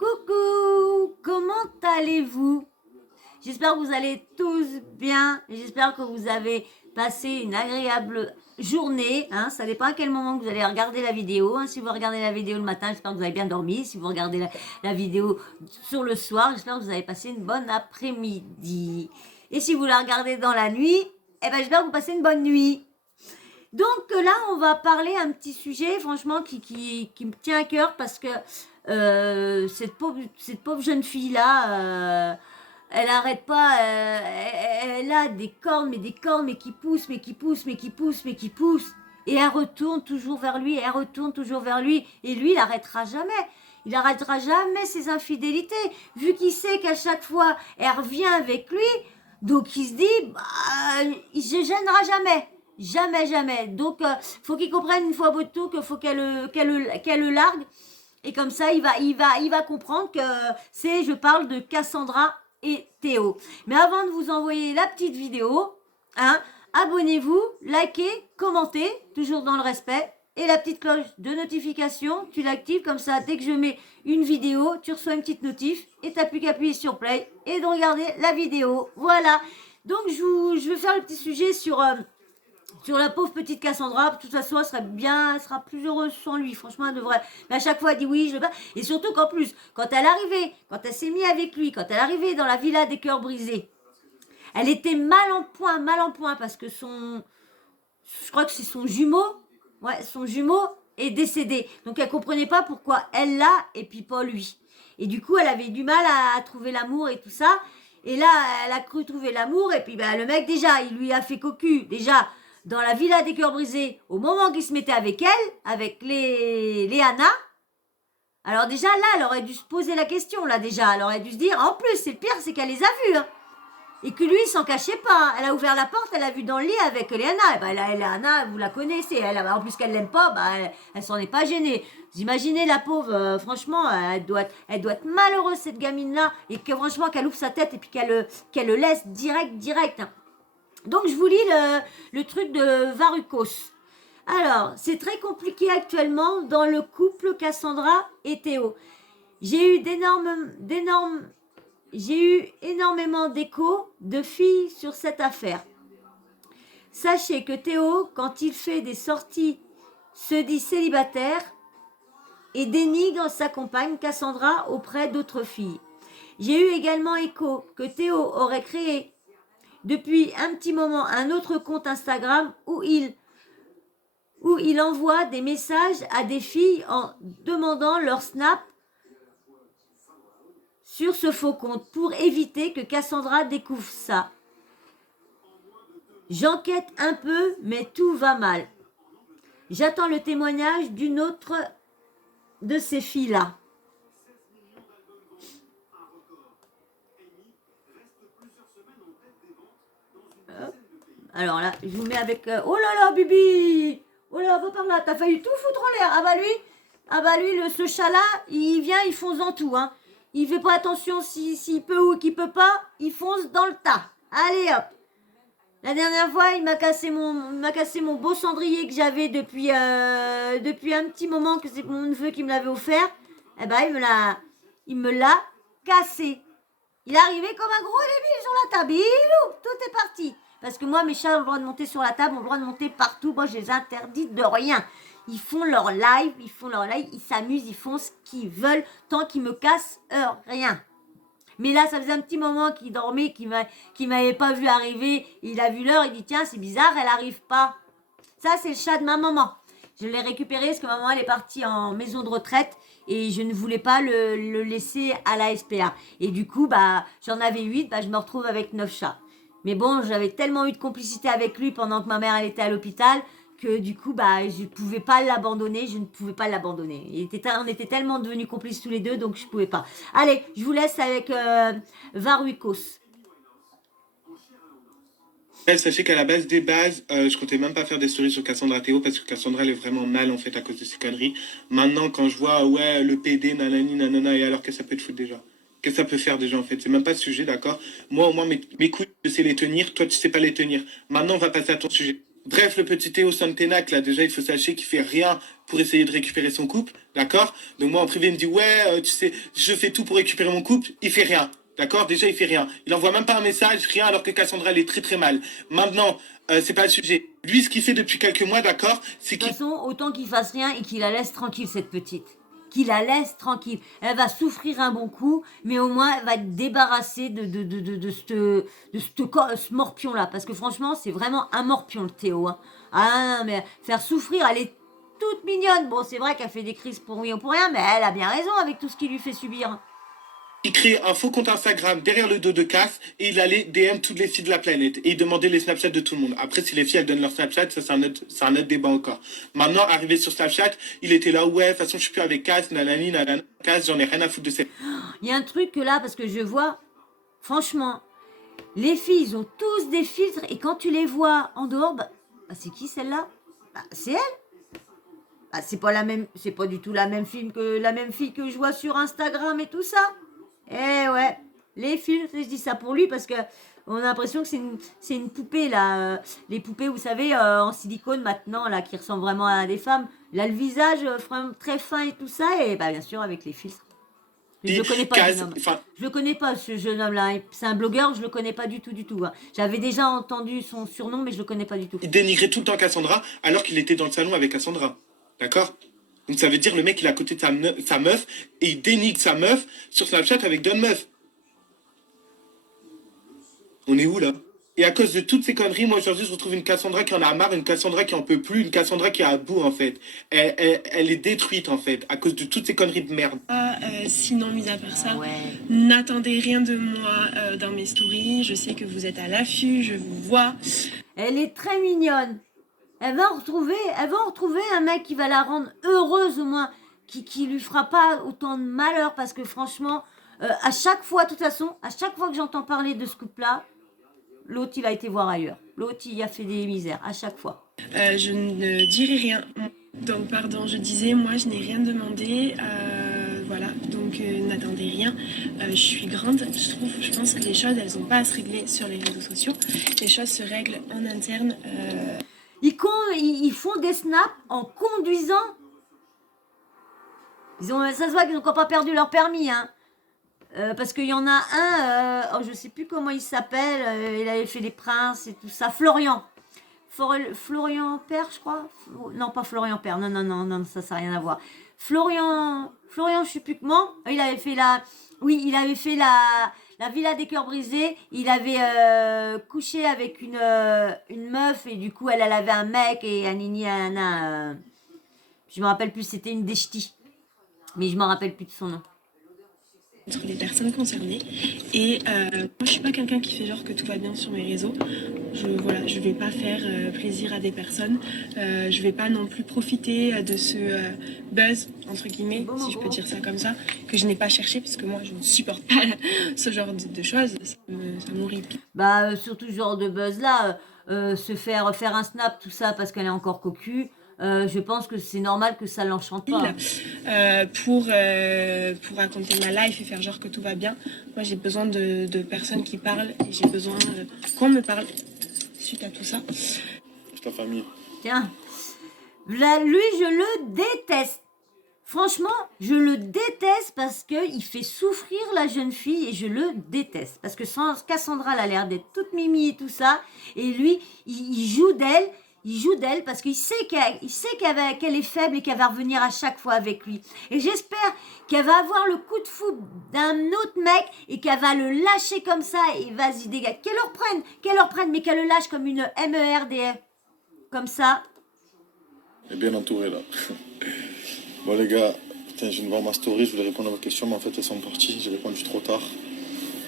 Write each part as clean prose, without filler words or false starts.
Coucou, comment allez-vous? J'espère que vous allez tous bien. J'espère que vous avez passé une agréable journée. Hein. Ça dépend à quel moment que vous allez regarder la vidéo. Hein. Si vous regardez la vidéo le matin, j'espère que vous avez bien dormi. Si vous regardez la vidéo sur le soir, j'espère que vous avez passé une bonne après-midi. Et si vous la regardez dans la nuit, eh ben, j'espère que vous passez une bonne nuit. Donc là, on va parler un petit sujet, franchement, qui me tient à cœur parce que cette pauvre jeune fille-là, elle arrête pas, elle a des cornes, mais qui poussent, mais qui poussent, mais qui poussent, mais qui poussent. Et elle retourne toujours vers lui, et elle retourne toujours vers lui. Et lui, il n'arrêtera jamais. Il n'arrêtera jamais ses infidélités. Vu qu'il sait qu'à chaque fois, elle revient avec lui, donc il se dit, bah, il se gênera jamais. Jamais, jamais. Donc, faut qu'il comprenne une fois pour tout qu'il faut qu'elle le largue. Et comme ça, il va comprendre que je parle de Cassandra et Théo. Mais avant de vous envoyer la petite vidéo, hein, abonnez-vous, likez, commentez, toujours dans le respect. Et la petite cloche de notification, tu l'actives comme ça, dès que je mets une vidéo, tu reçois une petite notif et tu n'as plus qu'à appuyer sur play et de regarder la vidéo. Voilà. Donc, je vais faire le petit sujet sur la pauvre petite Cassandra. De toute façon, elle sera plus heureuse sans lui. Franchement, elle devrait. Mais à chaque fois, elle dit oui, je veux pas. Et surtout qu'en plus, quand elle s'est mise avec lui, quand elle est arrivée dans la villa des cœurs brisés, elle était mal en point, parce que je crois que c'est son jumeau. Ouais, son jumeau est décédé. Donc, elle comprenait pas pourquoi elle l'a et puis pas lui. Et du coup, elle avait du mal à trouver l'amour et tout ça. Et là, elle a cru trouver l'amour. Et puis, bah, le mec, déjà, il lui a fait cocu. Déjà, dans la villa des cœurs brisés, au moment qu'il se mettait avec elle, avec les Anna, alors déjà, là, elle aurait dû se poser la question, là, déjà. Elle aurait dû se dire, en plus, c'est le pire, c'est qu'elle les a vus, hein. Et que lui, il s'en cachait pas. Elle a ouvert la porte, elle a vu dans le lit avec Léana. Et bah, Léana, vous la connaissez. En plus qu'elle l'aime pas, bah, elle s'en est pas gênée. Vous imaginez la pauvre, franchement, elle doit être malheureuse, cette gamine-là. Et que franchement, qu'elle ouvre sa tête et puis qu'elle le laisse direct. Hein. Donc, je vous lis le truc de Varukos. Alors, c'est très compliqué actuellement dans le couple Cassandra et Théo. J'ai eu énormément d'échos de filles sur cette affaire. Sachez que Théo, quand il fait des sorties, se dit célibataire et dénigre sa compagne Cassandra auprès d'autres filles. J'ai eu également écho que Théo aurait créé depuis un petit moment un autre compte Instagram où il envoie des messages à des filles en demandant leur snap sur ce faux compte pour éviter que Cassandra découvre ça. J'enquête un peu, mais tout va mal. J'attends le témoignage d'une autre de ces filles-là. Alors là, je vous mets avec... Oh là là, Bibi! Oh là, va par là, t'as failli tout foutre en l'air. Ah bah lui, ce chat-là, il vient, il fonce dans tout, hein. Il fait pas attention s'il peut ou qu'il peut pas, il fonce dans le tas. Allez hop. La dernière fois, il m'a cassé mon beau cendrier que j'avais depuis un petit moment, que c'est mon neveu qui me l'avait offert. Eh ben, il me l'a cassé. Il est arrivé comme un gros débile sur la table. Tout est parti. Parce que moi, mes chats ont le droit de monter sur la table, ont le droit de monter partout. Moi, je les interdis de rien. Ils font leur live, ils s'amusent, ils font ce qu'ils veulent, tant qu'ils me cassent rien. Mais là, ça faisait un petit moment qu'il dormait, qu'il m'avait pas vu arriver. Il a vu l'heure, il dit, tiens, c'est bizarre, elle arrive pas. Ça, c'est le chat de ma maman. Je l'ai récupéré parce que maman, elle est partie en maison de retraite et je ne voulais pas le laisser à la SPA. Et du coup, bah, j'en avais 8, bah, je me retrouve avec 9 chats. Mais bon, j'avais tellement eu de complicité avec lui pendant que ma mère, elle était à l'hôpital que du coup, bah, je ne pouvais pas l'abandonner, on était tellement devenus complices tous les deux, donc je ne pouvais pas. Allez, je vous laisse avec Varukos. Sachez qu'à la base des bases, je comptais même pas faire des stories sur Cassandra Théo parce que Cassandra elle est vraiment mal en fait à cause de ses conneries. Maintenant, quand je vois ouais le PD nanani nanana et alors qu'est-ce que ça peut te foutre déjà? Qu'est-ce que ça peut faire déjà en fait? C'est même pas ce sujet, d'accord? Moi au moins mes couilles je sais les tenir, toi tu sais pas les tenir. Maintenant on va passer à ton sujet. Bref, le petit Théo Santenac là déjà il faut sachez qu'il fait rien pour essayer de récupérer son couple. D'accord? Donc moi en privé, il me dit ouais, tu sais, je fais tout pour récupérer mon couple. Il fait rien. D'accord? Déjà, il fait rien. Il envoie même pas un message, rien, alors que Cassandra, elle est très très mal. Maintenant, c'est pas le sujet. Lui, ce qu'il fait depuis quelques mois, d'accord, c'est De toute qu'il façon, autant qu'il fasse rien et qu'il la laisse tranquille, cette petite. Qu'il la laisse tranquille. Elle va souffrir un bon coup, mais au moins, elle va être débarrassée ce morpion-là. Parce que franchement, c'est vraiment un morpion, le Théo. Hein. Ah, non, mais faire souffrir, elle est toute mignonne. Bon, c'est vrai qu'elle fait des crises pour rien ou pour rien, mais elle a bien raison avec tout ce qu'il lui fait subir. il crée un faux compte Instagram derrière le dos de Cass et il allait DM toutes les filles de la planète et il demandait les Snapchats de tout le monde. Après, si les filles elles donnent leur Snapchat, ça c'est un autre débat encore. Maintenant, arrivé sur Snapchat, il était là, ouais, de toute façon, je suis plus avec Cass, nanani, nanana, Cass, j'en ai rien à foutre de cette. Il y a un truc que là, parce que je vois, franchement, les filles, ils ont tous des filtres et quand tu les vois en dehors, c'est qui celle-là? C'est elle. C'est pas la même, c'est pas du tout la même fille que je vois sur Instagram et tout ça. Eh ouais, les filtres, je dis ça pour lui parce que on a l'impression que c'est une poupée là. Les poupées, vous savez, en silicone maintenant là, qui ressemblent vraiment à des femmes. Là, le visage très fin et tout ça, et bien sûr avec les filtres. Je le connais pas le jeune Cass, homme. enfin, Je le connais pas ce jeune homme là. C'est un blogueur, je le connais pas du tout. Hein. J'avais déjà entendu son surnom, mais je le connais pas du tout. il dénigrait tout le temps Cassandra alors qu'il était dans le salon avec Cassandra. D'accord? Donc ça veut dire le mec il est à côté de sa meuf et il dénigre sa meuf sur Snapchat avec d'autres meufs. On est où là? Et à cause de toutes ces conneries, moi aujourd'hui je retrouve une Cassandra qui en a marre, une Cassandra qui en peut plus, une Cassandra qui est à bout en fait. Elle est détruite en fait à cause de toutes ces conneries de merde. Sinon, mis à part ça, Ah ouais. n'attendez rien de moi dans mes stories. Je sais que vous êtes à l'affût, je vous vois. Elle est très mignonne. Elle va retrouver un mec qui va la rendre heureuse au moins, qui lui fera pas autant de malheur parce que franchement, à chaque fois, de toute façon, à chaque fois que j'entends parler de ce couple-là, l'autre il a été voir ailleurs. L'autre il a fait des misères à chaque fois. Je ne dirai rien. Donc, pardon, je disais, moi, je n'ai rien demandé. Voilà, donc n'attendez rien. Je suis grande, je pense que les choses, elles n'ont pas à se régler sur les réseaux sociaux. Les choses se règlent en interne. Ils font des snaps en conduisant. Ça se voit qu'ils n'ont encore pas perdu leur permis, hein. Parce qu'il y en a un, je sais plus comment il s'appelle, il avait fait les princes et tout ça, Florian. Florian Père, je crois. Non, pas Florian Père, non, ça n'a rien à voir. Florian, je sais plus comment. Il avait fait la Villa des Cœurs Brisés. Il avait couché avec une meuf et du coup, elle avait un mec et Anini, je me rappelle plus, c'était une des ch'tis. Mais je me rappelle plus de son nom. Entre les personnes concernées. Et moi, je suis pas quelqu'un qui fait genre que tout va bien sur mes réseaux. Je vais pas faire plaisir à des personnes. Je vais pas non plus profiter de ce buzz, entre guillemets, si je peux dire ça comme ça, que je n'ai pas cherché, parce que moi, je ne supporte pas ce genre de choses. Ça m'horripile. Surtout ce genre de buzz là, se faire un snap, tout ça, parce qu'elle est encore cocu. Je pense que c'est normal que ça l'enchante pas. Pour raconter ma life et faire genre que tout va bien, moi j'ai besoin de personnes qui parlent et j'ai besoin qu'on me parle suite à tout ça. C'est ta famille. Tiens, là, lui, je le déteste. Franchement, je le déteste parce qu'il fait souffrir la jeune fille et je le déteste. Parce que sans Cassandra, elle a l'air d'être toute mimi et tout ça. Et lui, il joue d'elle. Il joue d'elle parce qu'il sait qu'elle est faible et qu'elle va revenir à chaque fois avec lui. Et j'espère qu'elle va avoir le coup de foudre d'un autre mec et qu'elle va le lâcher comme ça et vas-y dégage. Qu'elle le reprenne, mais qu'elle le lâche comme une MERDF. Comme ça. Elle est bien entourée là. Bon les gars, putain, je viens de voir ma story, je voulais répondre à vos questions, mais en fait elles sont parties, j'ai répondu trop tard.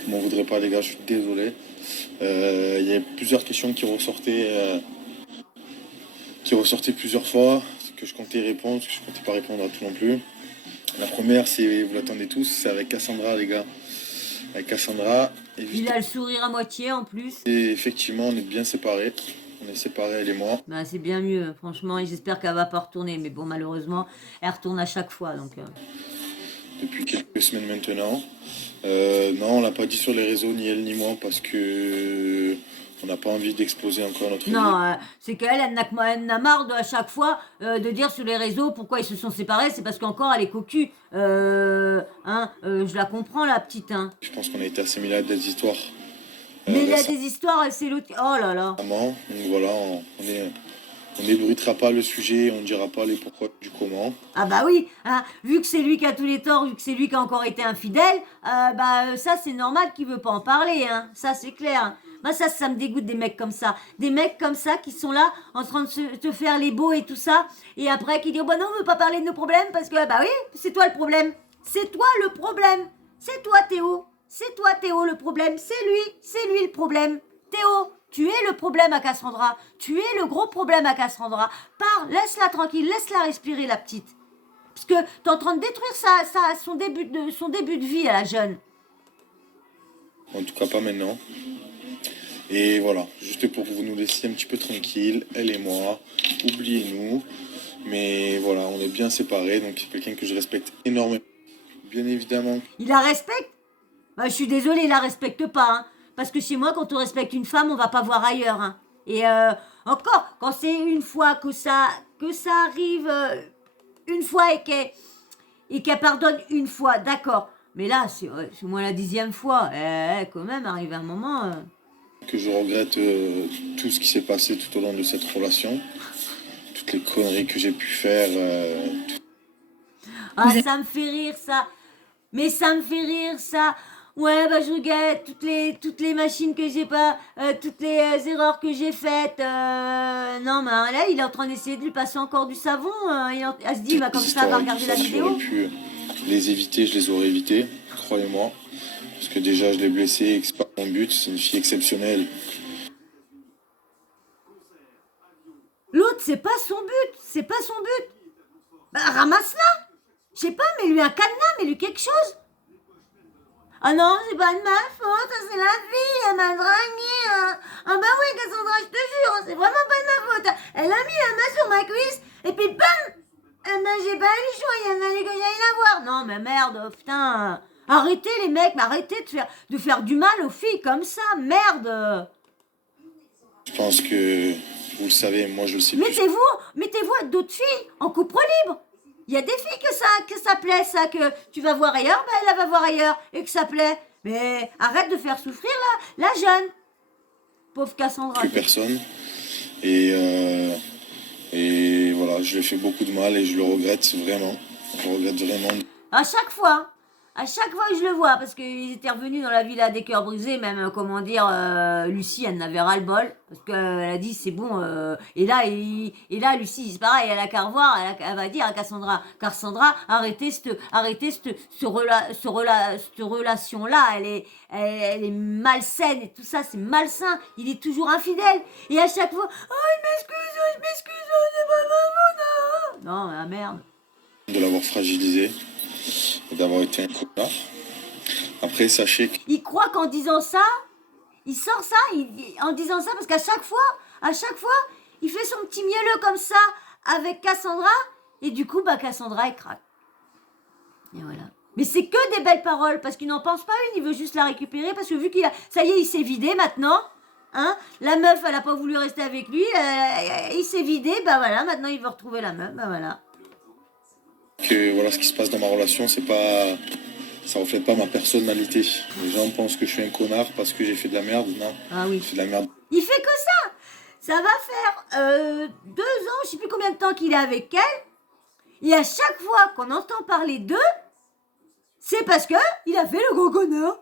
Vous m'en voudrez pas les gars, je suis désolé. Il y a plusieurs questions qui ressortaient plusieurs fois, que je comptais répondre, que je comptais pas répondre à tout non plus. La première, c'est, vous l'attendez tous, c'est avec Cassandra les gars. Avec Cassandra. Il a le sourire à moitié en plus. Et effectivement, on est bien séparés. On est séparés, elle et moi. C'est bien mieux, franchement, et j'espère qu'elle va pas retourner. Mais bon, malheureusement, elle retourne à chaque fois. Donc, Depuis quelques semaines maintenant. Non, on l'a pas dit sur les réseaux, ni elle ni moi, parce que On n'a pas envie d'exploser encore notre vie. Non, c'est qu'elle, elle n'a marre à chaque fois de dire sur les réseaux pourquoi ils se sont séparés. C'est parce qu'encore elle est cocu. Je la comprends, la petite. Hein. Je pense qu'on a été assez mêlés à des histoires. Mais il y a des histoires, c'est l'autre. Oh là là. Donc voilà, on n'ébruitera pas le sujet, on ne dira pas les pourquoi du comment. Ah bah oui, hein, vu que c'est lui qui a tous les torts, vu que c'est lui qui a encore été infidèle, ça c'est normal qu'il veut pas en parler, hein. Ça c'est clair. Moi ça me dégoûte des mecs comme ça. Des mecs comme ça qui sont là en train de te faire les beaux et tout ça, et après qui disent, oh, bah non, on veut pas parler de nos problèmes parce que, bah oui, c'est toi le problème. C'est toi le problème. C'est toi Théo. C'est toi Théo le problème. C'est lui le problème. Théo, tu es le problème à Cassandra. Tu es le gros problème à Cassandra. Pars, laisse-la tranquille, laisse-la respirer la petite. Parce que t'es en train de détruire son début de vie à la jeune. En tout cas pas maintenant. Et voilà, juste pour que vous nous laissiez un petit peu tranquille, elle et moi, oubliez-nous. Mais voilà, on est bien séparés, donc c'est quelqu'un que je respecte énormément. Bien évidemment. Il la respecte? Bah, je suis désolée, il la respecte pas. Hein. Parce que chez moi, quand on respecte une femme, on va pas voir ailleurs. Hein. Et encore, quand c'est une fois que ça arrive une fois et qu'elle pardonne une fois, d'accord. Mais là, c'est au moins la 10e fois. Quand même, arrive un moment... Que je regrette tout ce qui s'est passé tout au long de cette relation. Toutes les conneries que j'ai pu faire. Ça me fait rire, ça. Mais ça me fait rire, ça. Ouais, bah je regrette toutes les machines que j'ai pas, toutes les erreurs que j'ai faites. Non, mais là, il est en train d'essayer de lui passer encore du savon. Elle se dit, bah comme ça, elle va regarder la vidéo. Si j'aurais pu les éviter, je les aurais évitées, croyez-moi. Parce que déjà, je l'ai blessée et que c'est pas mon but. C'est une fille exceptionnelle. L'autre, c'est pas son but. Bah, ramasse-la. Je sais pas, mets-lui un cadenas, mets-lui quelque chose. Ah non, c'est pas de ma faute, c'est la fille, elle m'a dragué. Hein. Ah bah oui, Cassandra, je te jure, c'est vraiment pas de ma faute. Elle a mis la main sur ma cuisse, et puis bam. Eh ben, j'ai pas eu le choix, il a fallu que j'aille la voir. Non, mais merde, putain. Arrêtez les mecs, arrêtez de faire du mal aux filles comme ça, merde. Je pense que vous le savez, moi je le sais. Mettez-vous avec d'autres filles en couple libre. Il y a des filles que ça plaît, ça, que tu vas voir ailleurs, bah elle va voir ailleurs, et que ça plaît. Mais arrête de faire souffrir la jeune. Pauvre Cassandra. Plus personne. Et voilà, je lui ai fait beaucoup de mal et je le regrette vraiment. Je le regrette vraiment. À chaque fois que je le vois, parce qu'ils étaient revenus dans la villa des cœurs brisés, même, Lucie, elle n'avait ras le bol, parce qu'elle a dit, c'est bon, et là, Lucie, c'est pareil, elle a qu'à revoir, elle va dire à Cassandra, arrêtez cette relation-là, elle est malsaine, et tout ça, c'est malsain, il est toujours infidèle, et à chaque fois, je m'excuse, c'est pas ma faute, non, la merde. De l'avoir fragilisé. D'avoir été un connard. Après, sachez que... Il croit qu'en disant ça, il sort ça, en disant ça, parce qu'à chaque fois, il fait son petit mielleux comme ça avec Cassandra, et du coup, Cassandra, elle craque. Et voilà. Mais c'est que des belles paroles, parce qu'il n'en pense pas une, il veut juste la récupérer, parce que vu ça y est, il s'est vidé maintenant, hein, la meuf, elle a pas voulu rester avec lui, il s'est vidé, voilà, maintenant il veut retrouver la meuf, voilà. Que voilà, ce qui se passe dans ma relation, ça reflète pas ma personnalité. Les gens pensent que je suis un connard parce que j'ai fait de la merde. Non. Ah oui. J'ai fait de la merde. Il fait que ça. Ça va faire 2 ans, je sais plus combien de temps qu'il est avec elle. Et à chaque fois qu'on entend parler d'eux, c'est parce que il a fait le gros connard.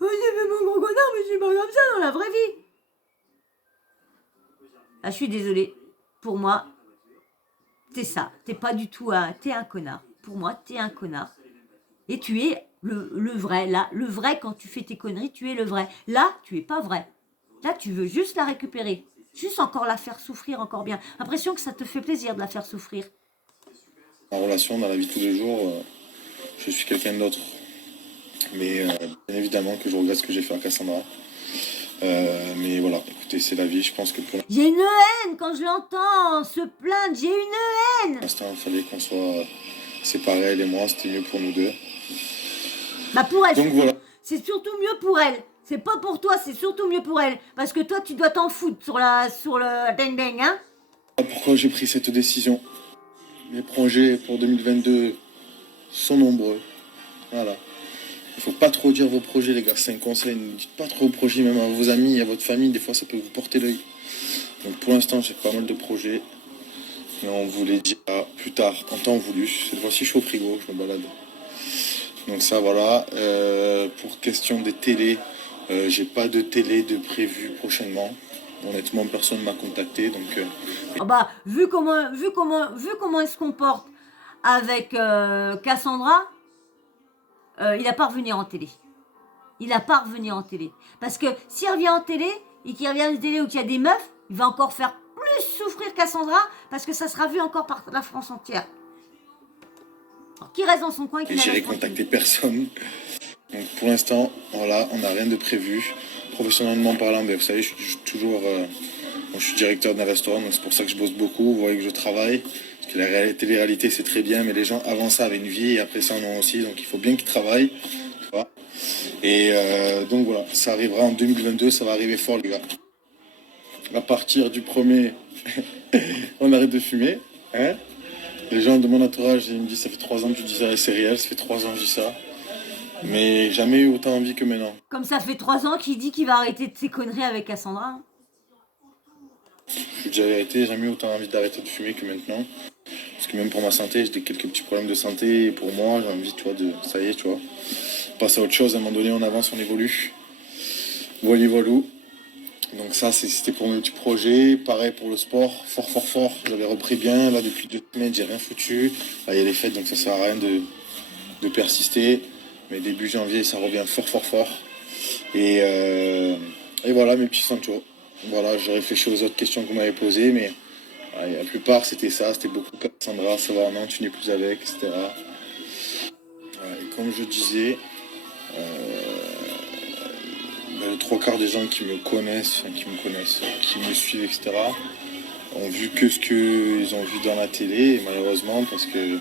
Oh, j'ai fait mon gros connard, mais je suis pas comme ça dans la vraie vie. Ah, je suis désolée. Pour moi, t'es ça. T'es pas du tout t'es un connard. Pour moi, t'es un connard. Et tu es le vrai. Là, le vrai, quand tu fais tes conneries, tu es le vrai. Là, tu es pas vrai. Là, tu veux juste la récupérer. Juste encore la faire souffrir encore bien. L'impression que ça te fait plaisir de la faire souffrir. En relation, dans la vie de tous les jours, je suis quelqu'un d'autre. Mais bien évidemment que je regrette ce que j'ai fait à Cassandra. Mais voilà, écoutez, c'est la vie, je pense que pour J'ai une haine quand je l'entends se plaindre, j'ai une haine. l'instant, il fallait qu'on soit séparés, elle et moi, c'était mieux pour nous deux. Pour elle. Donc voilà. C'est surtout mieux pour elle. C'est pas pour toi, c'est surtout mieux pour elle. Parce que toi, tu dois t'en foutre sur le ding-ding, hein. Pourquoi j'ai pris cette décision? Les projets pour 2022 sont nombreux. Voilà. Il faut pas trop dire vos projets, les gars. C'est un conseil. Ne dites pas trop vos projets, même à vos amis, à votre famille. Des fois, ça peut vous porter l'œil. Donc pour l'instant, j'ai pas mal de projets. Mais on vous les dira plus tard, en temps voulu. Cette fois-ci, je suis au frigo, je me balade. Donc ça, voilà. Pour question des télés, j'ai pas de télé de prévu prochainement. Honnêtement, personne ne m'a contacté. Donc Oh bah, vu comment elle se comporte avec Cassandra, il a pas revenir en télé. Il a pas revenir en télé. Parce que s'il revient en télé, et qu'il revient en télé où il y a des meufs, il va encore faire plus souffrir Cassandra, parce que ça sera vu encore par la France entière. Alors, qui reste dans son coin et qui la j'irai laisse tranquille. contacter personne. Donc pour l'instant, voilà, on n'a rien de prévu. Professionnellement parlant, mais vous savez, je suis toujours... moi, je suis directeur d'un restaurant, donc c'est pour ça que je bosse beaucoup. Vous voyez que je travaille. Parce que la télé-réalité, c'est très bien, mais les gens avant ça avaient une vie et après ça en ont aussi. Donc il faut bien qu'ils travaillent. Tu vois. Et donc voilà, ça arrivera en 2022, ça va arriver fort, les gars. À partir du 1er, on arrête de fumer. Hein, les gens de mon entourage, ils me disent, ça fait 3 ans que tu dis ça, et c'est réel, ça fait 3 ans que je dis ça. Mais jamais eu autant envie que maintenant. Comme ça fait 3 ans qu'il dit qu'il va arrêter de ses conneries avec Cassandra. Je vous dis la vérité, j'ai jamais eu autant envie d'arrêter de fumer que maintenant. Parce que même pour ma santé, j'ai quelques petits problèmes de santé. Et pour moi, j'ai envie, tu vois, de... Ça y est, tu vois. Passer à autre chose, à un moment donné, on avance, on évolue. Voilà, voilà. Donc ça, c'était pour mes petits projets. Pareil pour le sport, fort. J'avais repris bien. Là, depuis 2 semaines, j'ai rien foutu. Là, il y a les fêtes, donc ça sert à rien de persister. Mais début janvier, ça revient fort. Et voilà, mes petits santos. Voilà, j'ai réfléchi aux autres questions que vous m'avez posées, mais la plupart, c'était ça. C'était beaucoup Cassandra, savoir non, tu n'es plus avec, etc. Et comme je disais, les 3/4 des gens qui me connaissent, qui me suivent, etc., ont vu que ce qu'ils ont vu dans la télé, et malheureusement, parce que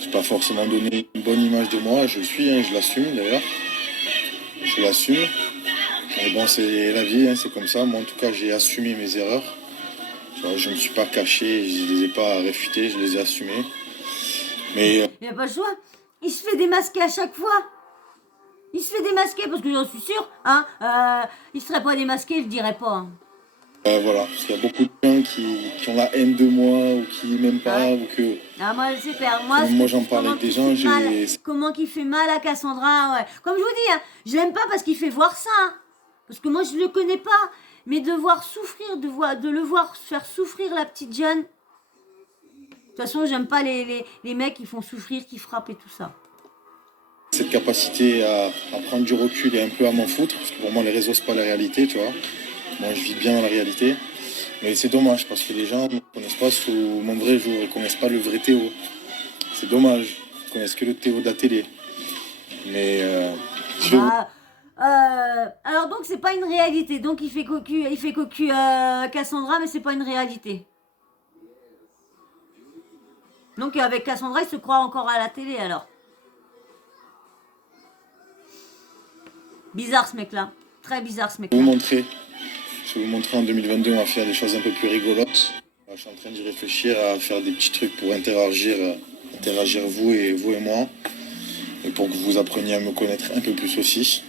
j'ai pas forcément donné une bonne image de moi, je l'assume d'ailleurs, je l'assume. Mais bon, c'est la vie, c'est comme ça. Moi, en tout cas, j'ai assumé mes erreurs. Tu vois, je ne me suis pas caché, je ne les ai pas réfutées, je les ai assumées. Mais Il n'a pas le choix. Il se fait démasquer à chaque fois. Il se fait démasquer parce que j'en suis sûre. Hein, il serait pas démasqué, je le dirais pas. Hein. Voilà, parce qu'il y a beaucoup de gens qui ont la haine de moi ou qui m'aiment pas ou que... Ah, moi, c'est clair. Moi, j'en parle avec des gens, Comment qu'il fait mal à Cassandra, ouais. Comme je vous dis, hein, je l'aime pas parce qu'il fait voir ça. Hein. Parce que moi, je le connais pas. Mais de voir souffrir, de le voir faire souffrir la petite jeune. De toute façon, j'aime pas les mecs qui font souffrir, qui frappent et tout ça. Cette capacité à prendre du recul et un peu à m'en foutre, parce que pour moi, les réseaux, c'est pas la réalité, tu vois. Moi, je vis bien dans la réalité. Mais c'est dommage, parce que les gens ne me connaissent pas sous mon vrai jour. Ils ne connaissent pas le vrai Théo. C'est dommage. Ils connaissent que le Théo de la télé. Mais... alors donc c'est pas une réalité. Donc il fait cocu Cassandra, mais c'est pas une réalité. Donc avec Cassandra, il se croit encore à la télé alors. Bizarre ce mec-là. Très bizarre ce mec-là. Je vais vous montrer en 2022, on va faire des choses un peu plus rigolotes. Je suis en train d'y réfléchir à faire des petits trucs pour interagir vous et moi. Et pour que vous appreniez à me connaître un peu plus aussi.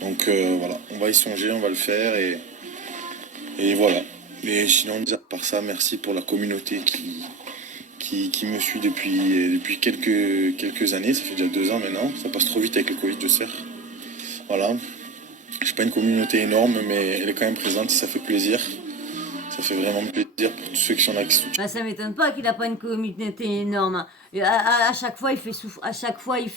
Donc voilà, on va y songer, on va le faire et voilà. Mais sinon, à part ça, merci pour la communauté qui me suit depuis quelques années. Ça fait déjà 2 ans maintenant. Ça passe trop vite avec le Covid, je sais. Voilà. Je suis pas une communauté énorme, mais elle est quand même présente et ça fait plaisir. Ça fait vraiment plaisir pour tous ceux qui sont là qui soutiennent. Bah, ça m'étonne pas qu'il n'a pas une communauté énorme. À chaque fois, il fait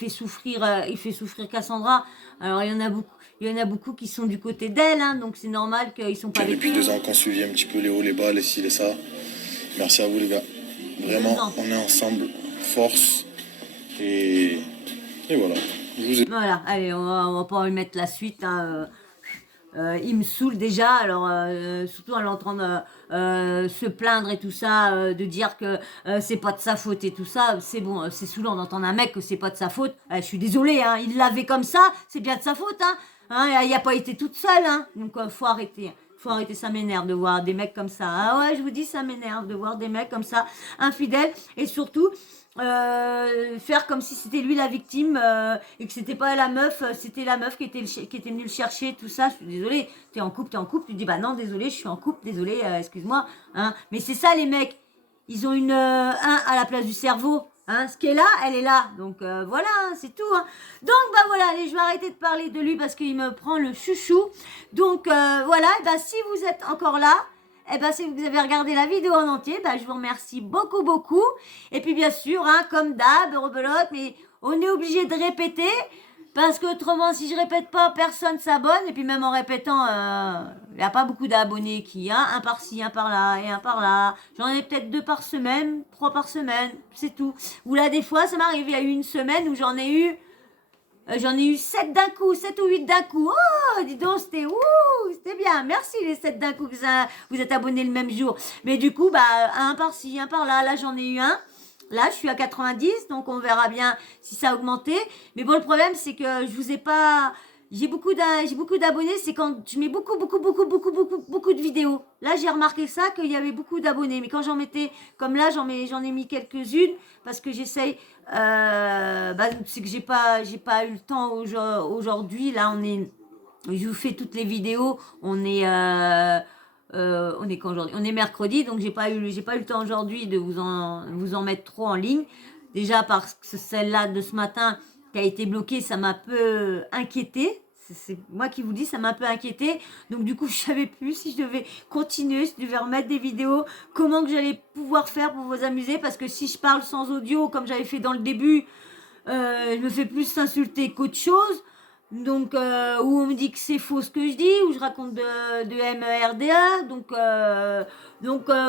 souffrir Cassandra. Alors il y en a beaucoup qui sont du côté d'elle, hein, donc c'est normal qu'ils sont pas avec Depuis nous. 2 ans qu'on suivi un petit peu les hauts, les bas, les ci, les ça. Merci à vous les gars. Vraiment, on est ensemble, force et voilà. Voilà, allez, on va pas remettre la suite. Hein. Il me saoule déjà, alors surtout à l'entendre se plaindre et tout ça, de dire que c'est pas de sa faute et tout ça, c'est bon, c'est saoulant d'entendre un mec que c'est pas de sa faute. Je suis désolée, hein, il l'avait comme ça, c'est bien de sa faute, hein. Hein, elle n'y a pas été toute seule, hein. Donc, faut arrêter. Faut arrêter, ça m'énerve de voir des mecs comme ça. Ah ouais, je vous dis, ça m'énerve de voir des mecs comme ça, infidèles. Et surtout, faire comme si c'était lui la victime et que c'était pas la meuf, c'était la meuf qui était venue le chercher, tout ça. Je suis désolée, t'es en couple, tu dis bah non, désolé, je suis en couple, désolé, excuse-moi. Hein. Mais c'est ça, les mecs. Ils ont une 1 à la place du cerveau. Hein, ce qui est là, elle est là. Donc voilà, hein, c'est tout. Hein. Donc bah voilà, allez, je vais arrêter de parler de lui parce qu'il me prend le chouchou. Donc voilà, et bah, si vous êtes encore là, et bah, si vous avez regardé la vidéo en entier, bah, je vous remercie beaucoup, beaucoup. Et puis bien sûr, hein, comme d'hab, rebelote, mais on est obligé de répéter. Parce que autrement, si je répète pas, personne s'abonne. Et puis même en répétant, il n'y a pas beaucoup d'abonnés qui, hein, un par-ci, un par-là et un par-là. J'en ai peut-être 2 par semaine, 3 par semaine, c'est tout. Ou là, des fois, ça m'arrive, il y a eu une semaine où j'en ai eu 7 d'un coup, 7 ou 8 d'un coup. Oh, dis donc, c'était bien. Merci les 7 d'un coup que vous êtes abonnés le même jour. Mais du coup, bah, un par-ci, un par-là. Là, j'en ai eu un. Là, je suis à 90, donc on verra bien si ça a augmenté. Mais bon, le problème, c'est que je vous ai pas... J'ai beaucoup d'abonnés, c'est quand je mets beaucoup de vidéos. Là, j'ai remarqué ça, qu'il y avait beaucoup d'abonnés. Mais quand j'en mettais, comme là, j'en ai mis quelques-unes, parce que j'essaye... c'est que j'ai pas eu le temps aujourd'hui. Là, je vous fais toutes les vidéos. On est quand aujourd'hui? On est mercredi, donc j'ai pas eu le temps aujourd'hui de vous en mettre trop en ligne. Déjà parce que celle-là de ce matin qui a été bloquée, ça m'a un peu inquiété. C'est moi qui vous dis, ça m'a un peu inquiété. Donc du coup, je savais plus si je devais continuer, si je devais remettre des vidéos, comment que j'allais pouvoir faire pour vous amuser. Parce que si je parle sans audio, comme j'avais fait dans le début, je me fais plus insulter qu'autre chose. Donc, où on me dit que c'est faux ce que je dis, où je raconte de MERDA. Donc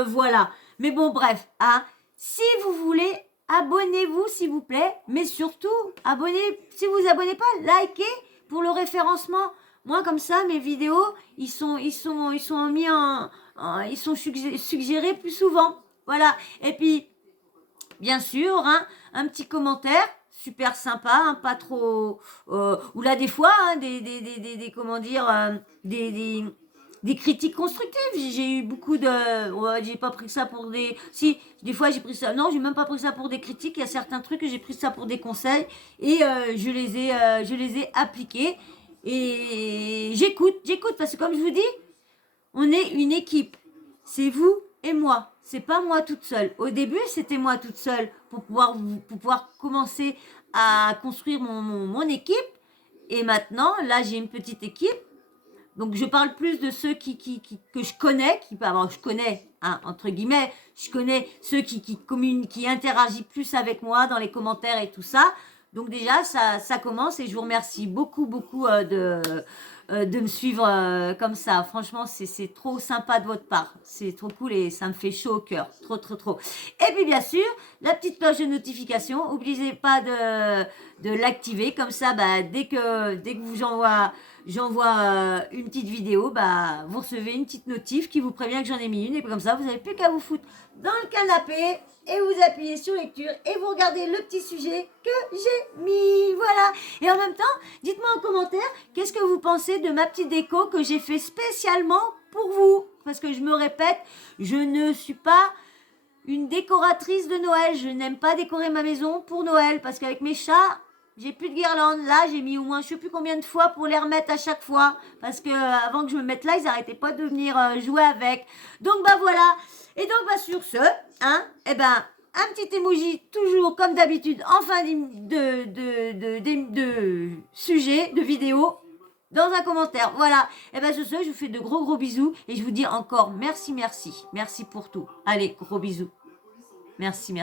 voilà. Mais bon, bref. Hein, si vous voulez, abonnez-vous s'il vous plaît. Mais surtout, si vous vous abonnez pas, likez pour le référencement. Moi, comme ça, mes vidéos, ils sont suggérés plus souvent. Voilà. Et puis, bien sûr, hein, un petit commentaire. Super sympa, hein, pas trop... ou là, des fois, hein, comment dire, des critiques constructives. J'ai eu beaucoup de... Ouais, j'ai pas pris ça pour des... Si, des fois, j'ai pris ça... Non, j'ai même pas pris ça pour des critiques. Il y a certains trucs que j'ai pris ça pour des conseils. Et je les ai appliqués. Et j'écoute. Parce que comme je vous dis, on est une équipe. C'est vous et moi. C'est pas moi toute seule. Au début, c'était moi toute seule pour pouvoir commencer à construire mon équipe. Et maintenant, là, j'ai une petite équipe. Donc, je parle plus de ceux que je connais. Je connais, hein, entre guillemets, je connais ceux qui interagissent plus avec moi dans les commentaires et tout ça. Donc déjà, ça commence et je vous remercie beaucoup de me suivre comme ça. Franchement, c'est trop sympa de votre part. C'est trop cool et ça me fait chaud au cœur. Trop. Et puis bien sûr, la petite cloche de notification. N'oubliez pas de l'activer. Comme ça, bah, dès que j'envoie une petite vidéo, bah, vous recevez une petite notif qui vous prévient que j'en ai mis une. Et comme ça, vous n'avez plus qu'à vous foutre dans le canapé et vous appuyez sur lecture et vous regardez le petit sujet que j'ai mis. Voilà. Et en même temps, dites-moi en commentaire, qu'est-ce que vous pensez de ma petite déco que j'ai fait spécialement pour vous? Parce que je me répète, je ne suis pas une décoratrice de Noël. Je n'aime pas décorer ma maison pour Noël. Parce qu'avec mes chats, j'ai plus de guirlandes. Là, j'ai mis au moins je sais plus combien de fois pour les remettre à chaque fois. Parce que avant que je me mette là, ils n'arrêtaient pas de venir jouer avec. Donc, bah voilà. Et donc, bah sur ce, hein, eh ben, un petit emoji, toujours comme d'habitude, en fin de sujet, de vidéo, dans un commentaire. Voilà. Et ben sur ce, je vous fais de gros bisous. Et je vous dis encore merci. Merci pour tout. Allez, gros bisous. Merci.